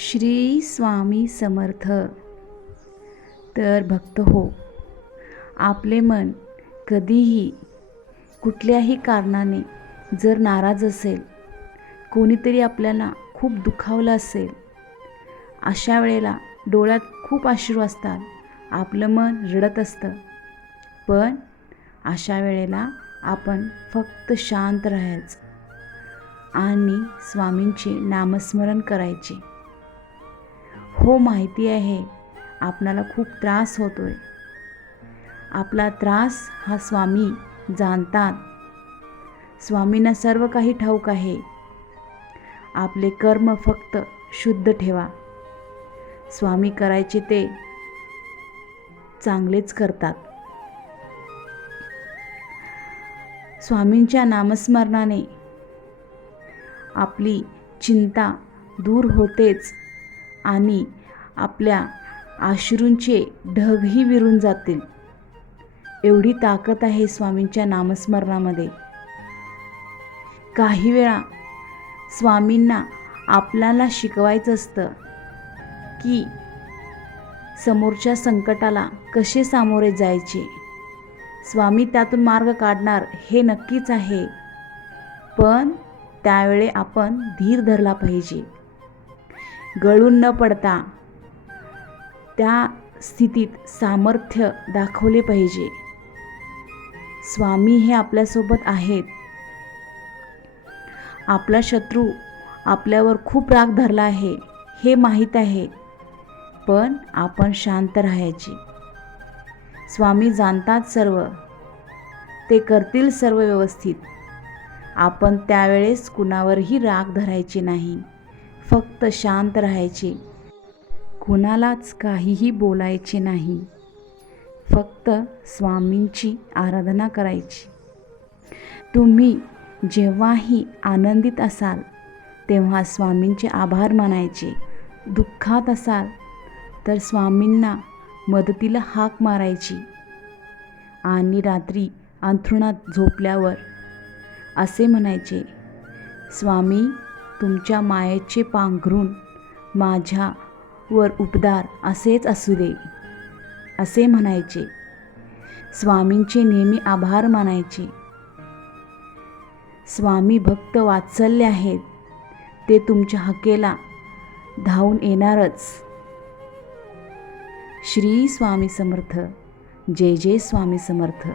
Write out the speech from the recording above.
श्री स्वामी समर्थ. तर भक्त हो आपले मन कधीही कुठल्याही कारणाने जर नाराज असेल कोणीतरी आपल्याला खूप दुखावलं असेल अशा वेळेला डोळ्यात खूप अश्रू असतात आपलं मन रडत असतं. पण अशा वेळेला आपण फक्त शांत राहायचं आणि स्वामींचे नामस्मरण करायचे. हो माहिती आहे. आपणाला खूप त्रास होतोय. आपला त्रास हा स्वामी जाणतात. स्वामींना सर्व काही ठाऊक आहे. आपले कर्म फक्त शुद्ध ठेवा. स्वामी करायचे ते चांगलेच करतात. स्वामींच्या नामस्मरणाने आपली चिंता दूर होतेच. आणि आपल्या आश्रूंचे ढगही विरून जातील. एवढी ताकद आहे स्वामींच्या नामस्मरणामध्ये. काही वेळा स्वामींना आपल्याला शिकवायचं असतं की समोरच्या संकटाला कसे सामोरे जायचे. स्वामी त्यातून मार्ग काढणार हे नक्कीच आहे पण त्यावेळी आपण धीर धरला पाहिजे. गळून न पडता त्या स्थितीत सामर्थ्य दाखवले पाहिजे. स्वामी हे आपल्यासोबत आहेत. आपला शत्रू आपल्यावर खूप राग धरला आहे हे माहीत आहे. पण आपण शांत राहायचे. स्वामी जाणतात सर्व. ते करतील सर्व व्यवस्थित. आपण त्यावेळेस कुणावरही राग धरायचे नाही. फक्त शांत राहायचे. कुणालाच काहीही बोलायचे नाही. फक्त स्वामींची आराधना करायची. तुम्ही जेव्हाही आनंदित असाल तेव्हा स्वामींचे आभार मानायचे. दुःखात असाल तर स्वामींना मदतीला हाक मारायची. आणि रात्री अंथरुणात झोपल्यावर असे म्हणायचे स्वामी तुमच्या मायेचे पांघरून माझ्यावर उपदार असेच असू दे असे म्हणायचे. स्वामींचे नेहमी आभार मानायचे. स्वामी भक्त वात्सल्य आहेत ते तुमच्या हकेला धावून येणारच. श्री स्वामी समर्थ जय जय स्वामी समर्थ.